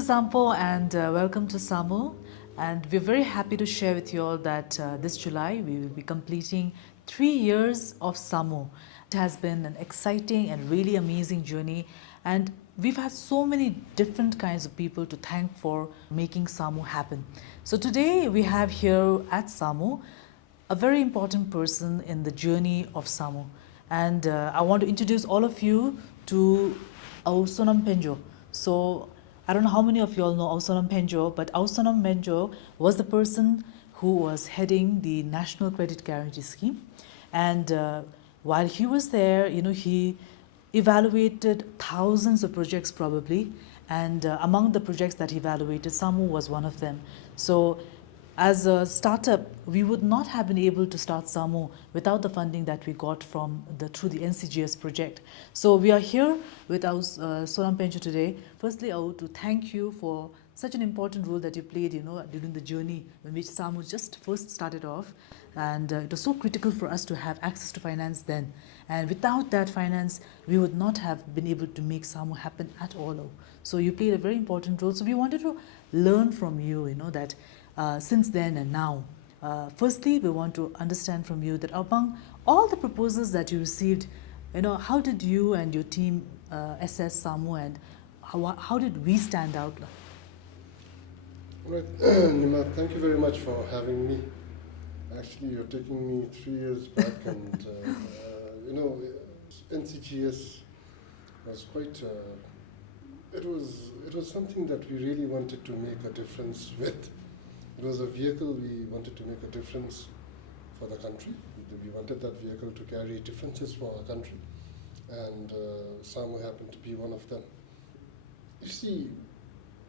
Sampo and welcome to Samu. And we're very happy to share with you all that this July we will be completing 3 years of Samu. It has been an exciting and really amazing journey, and we've had so many different kinds of people to thank for making Samu happen. So today we have here at Samu a very important person in the journey of Samu. And I want to introduce all of you to our Sonam Penjor. So I don't know how many of you all know our Sonam Penjor, but our Sonam Penjor was the person who was heading the National Credit Guarantee Scheme. And while he was there, he evaluated thousands of projects probably. And among the projects that he evaluated, Samu was one of them. So as a startup, we would not have been able to start Samu without the funding that we got through the NCGS project. So we are here with our Sonam Penjor today. Firstly, I want to thank you for such an important role that you played, during the journey in which Samu just first started off. And it was so critical for us to have access to finance then. And without that finance, we would not have been able to make Samu happen at all. So you played a very important role. So we wanted to learn from you, that since then and now. Firstly, we want to understand from you that among all the proposals that you received, how did you and your team assess Samu, and how did we stand out? Right, Nyema, thank you very much for having me. Actually, you're taking me 3 years back, and NCGS was quite. It was something that we really wanted to make a difference with. It was a vehicle we wanted to make a difference for the country. We wanted that vehicle to carry differences for our country, and Samu happened to be one of them. You see,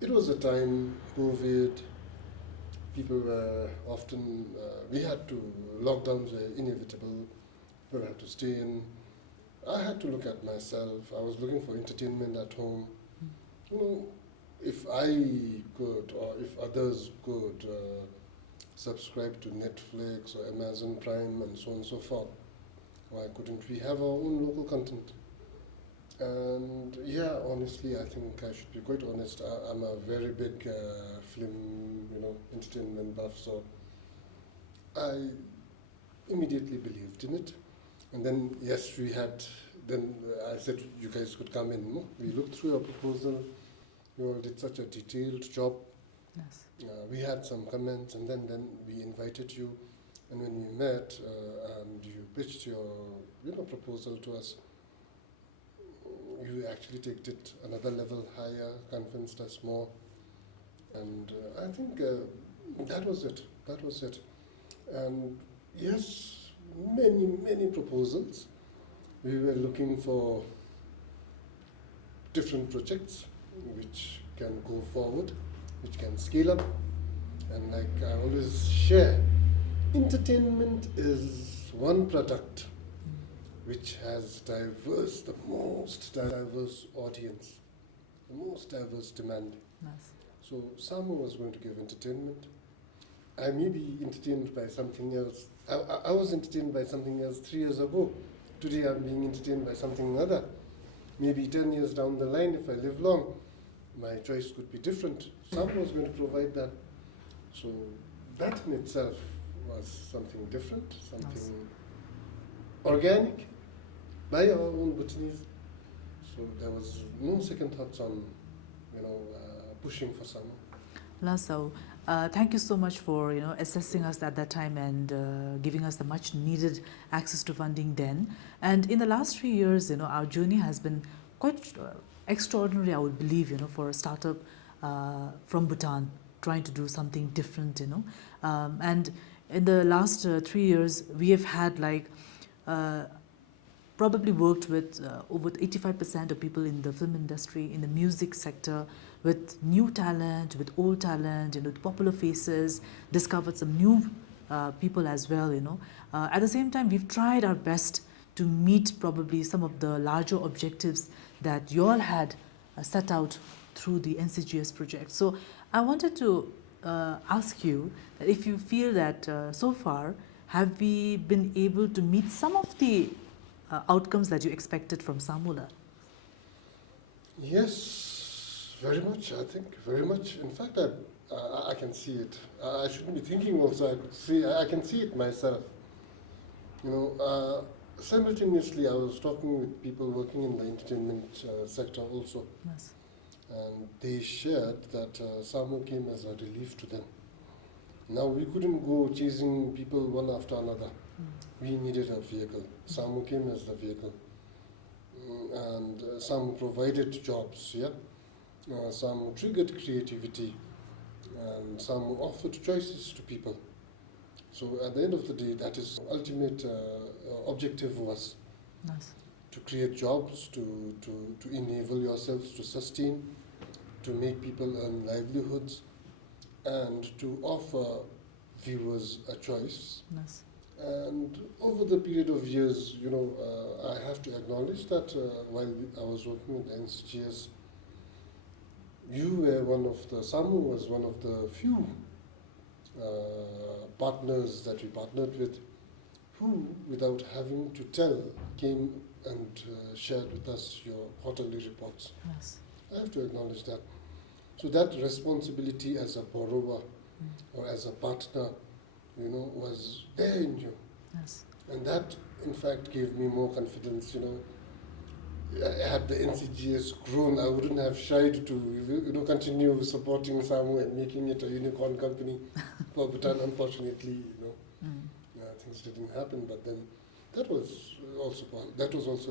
it was a time, COVID, people were often, lockdowns were inevitable, people had to stay in. I had to look at myself. I was looking for entertainment at home. If I could, or if others could, subscribe to Netflix or Amazon Prime and so on and so forth, why couldn't we have our own local content? And yeah, honestly, I think I should be quite honest. I'm a very big film, entertainment buff, so I immediately believed in it. And then, yes, then I said you guys could come in. We looked through your proposal. You all did such a detailed job. Yes. We had some comments, and then we invited you. And when we met and you pitched your proposal to us, you actually took it another level higher, convinced us more. And I think that was it. That was it. And yes, many proposals. We were looking for different projects which can go forward, which can scale up. And like I always share, entertainment is one product which has the most diverse audience, the most diverse demand. Nice. So Samu was going to give entertainment. I may be entertained by something else. I was entertained by something else 3 years ago. Today I'm being entertained by something other. Maybe 10 years down the line, if I live long, my choice could be different. Samu was going to provide that. So that in itself was something different, something organic, by our own Bhutanese. So there was no second thoughts on, pushing for Samu. So, thank you so much for assessing us at that time and giving us the much needed access to funding then. And in the last 3 years, our journey has been quite extraordinary, I would believe, for a startup from Bhutan trying to do something different, and in the last 3 years, we have had probably worked with over 85% of people in the film industry, in the music sector, with new talent, with old talent, with popular faces, discovered some new people as well, At the same time, we've tried our best to meet probably some of the larger objectives that you all had set out through the NCGS project. So I wanted to ask you that if you feel that so far, have we been able to meet some of the outcomes that you expected from Samula? Yes, Very much, I think, very much. In fact, I can see it. I shouldn't be thinking also, I could see, I can see it myself. You know, simultaneously I was talking with people working in the entertainment sector also, Yes. and they shared that Samu came as a relief to them. Now we couldn't go chasing people one after another. We needed a vehicle. Samu came as the vehicle. And Samu provided jobs, yeah? Samu triggered creativity, and Samu offered choices to people. So at the end of the day, that is ultimate objective was Nice. to create jobs, to enable yourselves to sustain, to make people earn livelihoods, and to offer viewers a choice. Nice. And over the period of years, you know, I have to acknowledge that while I was working with NCGS, you were one of the, Samu was one of the few partners that we partnered with who, without having to tell, came and shared with us your quarterly reports. Yes. I have to acknowledge that. So that responsibility as a borrower or as a partner, you know, was there in you. Yes. And that, in fact, gave me more confidence, you know. Had the NCGS grown, I wouldn't have shied to, you know, continue supporting Samu and making it a unicorn company. But unfortunately, you know, things didn't happen. But then that was also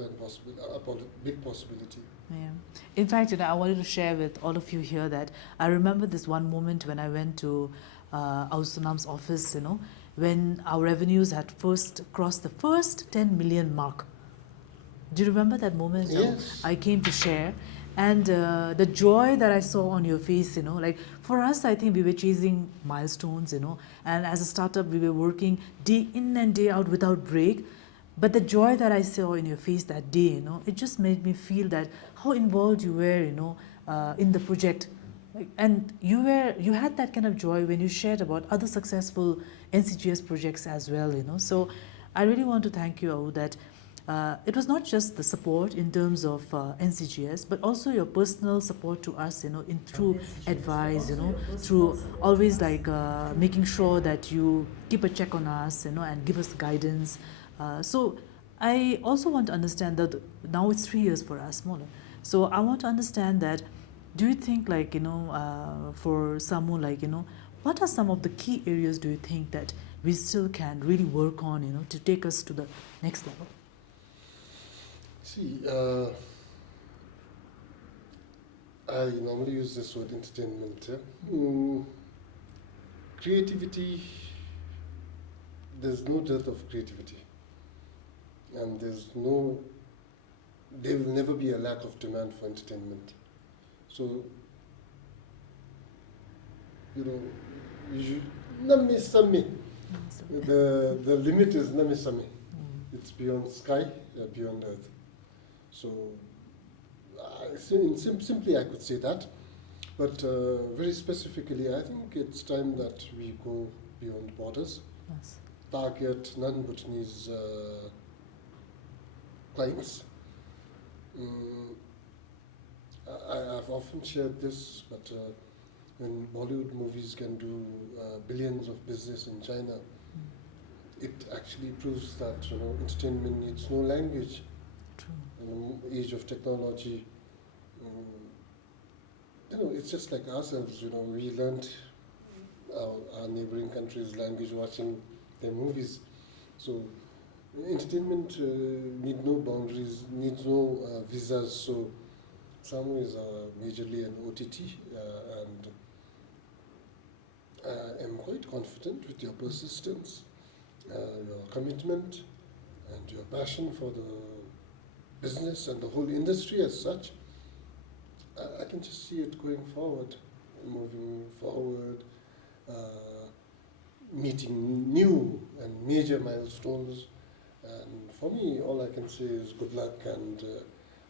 a big possibility. Yeah. In fact, you know, I wanted to share with all of you here that I remember this one moment when I went to our Sonam's office, you know, when our revenues had first crossed the first 10 million mark. Do you remember that moment? Yes. I came to share, and the joy that I saw on your face, you know, like for us, I think we were chasing milestones, you know, and as a startup, we were working day in and day out without break. But the joy that I saw in your face that day, you know, it just made me feel that how involved you were, you know, in the project. And you had that kind of joy when you shared about other successful NCGS projects as well, you know. So I really want to thank you, Au, that it was not just the support in terms of NCGS, but also your personal support to us, you know, through advice, you know, through always like making sure that you keep a check on us, you know, and give us guidance. So I also want to understand that now it's 3 years for us, more. So I want to understand that, do you think, like, you know, for Samu, like, you know, what are some of the key areas do you think that we still can really work on, you know, to take us to the next level? See, I normally use this word entertainment. Yeah? Creativity, there's no dearth of creativity. And there will never be a lack of demand for entertainment. So, you know, namisami. The limit is namisami. It's beyond sky, beyond earth. So, simply I could say that. But very specifically, I think it's time that we go beyond borders. Yes. Target non-Bhutanese clients. I've often shared this, but when Bollywood movies can do billions of business in China, it actually proves that, you know, entertainment needs no language. True. In the age of technology, you know, it's just like ourselves. You know, we learned our neighboring countries' language watching their movies. So entertainment needs no boundaries, needs no visas. So Samu is majorly an OTT, and I am quite confident with your persistence, your commitment, and your passion for the business and the whole industry as such. I can just see it going forward, moving forward, meeting new and major milestones. And for me, all I can say is good luck, and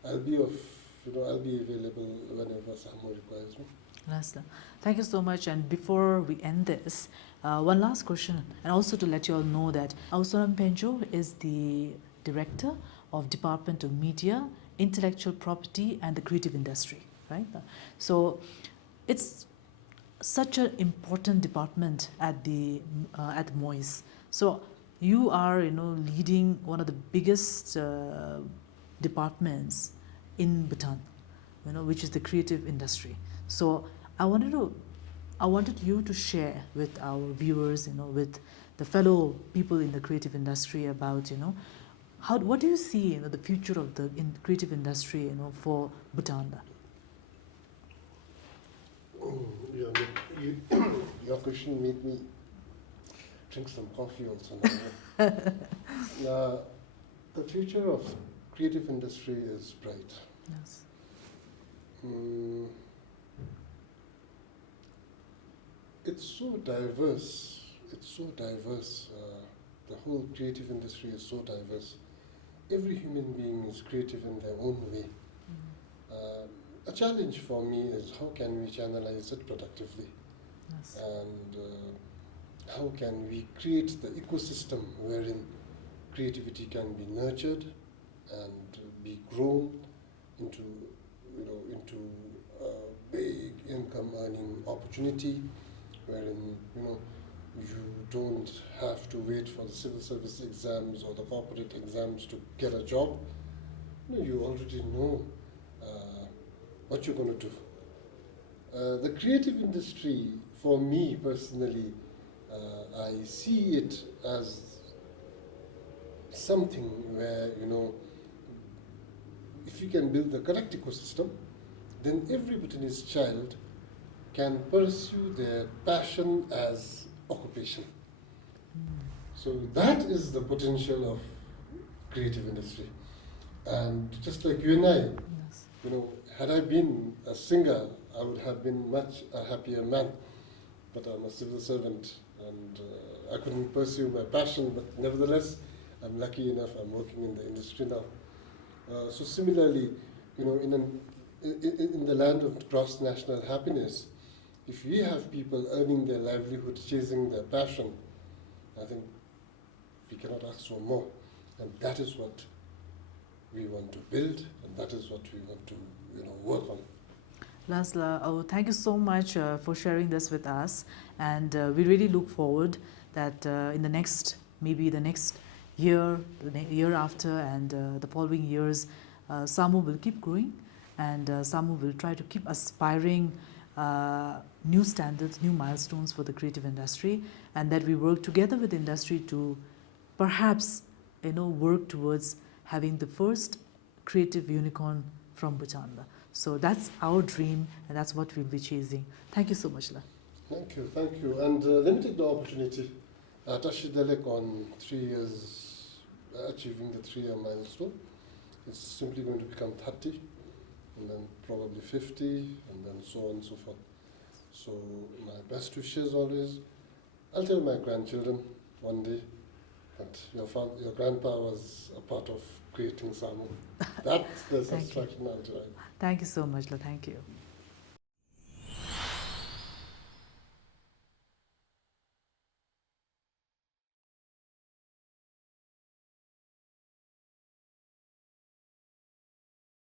I'll be available whenever Samu requires me. Rasta. Thank you so much. And before we end this, one last question, and also to let you all know that Sir Sonam Penjor is the Director of Department of Media, Intellectual Property and the Creative Industry. right? So it's such an important department at the MOIS. So you are, leading one of the biggest departments in Bhutan, which is the creative industry. So I wanted you to share with our viewers, with the fellow people in the creative industry about, what do you see, the future of the creative industry, for Bhutan? Your question made me drink some coffee also now. The future of creative industry is bright. Yes. It's so diverse. It's so diverse. The whole creative industry is so diverse. Every human being is creative in their own way. A challenge for me is how can we channelize it productively? Yes. And how can we create the ecosystem wherein creativity can be nurtured and be grown into a big income earning opportunity, wherein you don't have to wait for the civil service exams or the corporate exams to get a job. You already know what you're going to do. The creative industry, for me personally, I see it as something where, if you can build the correct ecosystem, then every Bhutanese child can pursue their passion as occupation. So that is the potential of creative industry. And just like you and I, Yes. had I been a singer, I would have been much a happier man. But I'm a civil servant and I couldn't pursue my passion, but nevertheless, I'm lucky enough, I'm working in the industry now. So similarly, in the land of gross national happiness, if we have people earning their livelihood, chasing their passion, I think we cannot ask for more. And that is what we want to build, and that is what we want to work on. Laszlo, thank you so much for sharing this with us, and we really look forward that in the next year, the year after, and the following years, Samu will keep growing, and Samu will try to keep aspiring new standards, new milestones for the creative industry, and that we work together with the industry to perhaps work towards having the first creative unicorn from Bhutan. So that's our dream, and that's what we'll be chasing. Thank you so much, La. Thank you. And let me take the opportunity. Tashidelek on 3 years, achieving the 3-year milestone. It's simply going to become 30, and then probably 50, and then so on and so forth. So my best wishes always. I'll tell my grandchildren one day that your grandpa was a part of creating Samu. That's the satisfaction I'll derive. Thank you so much, La. Thank you.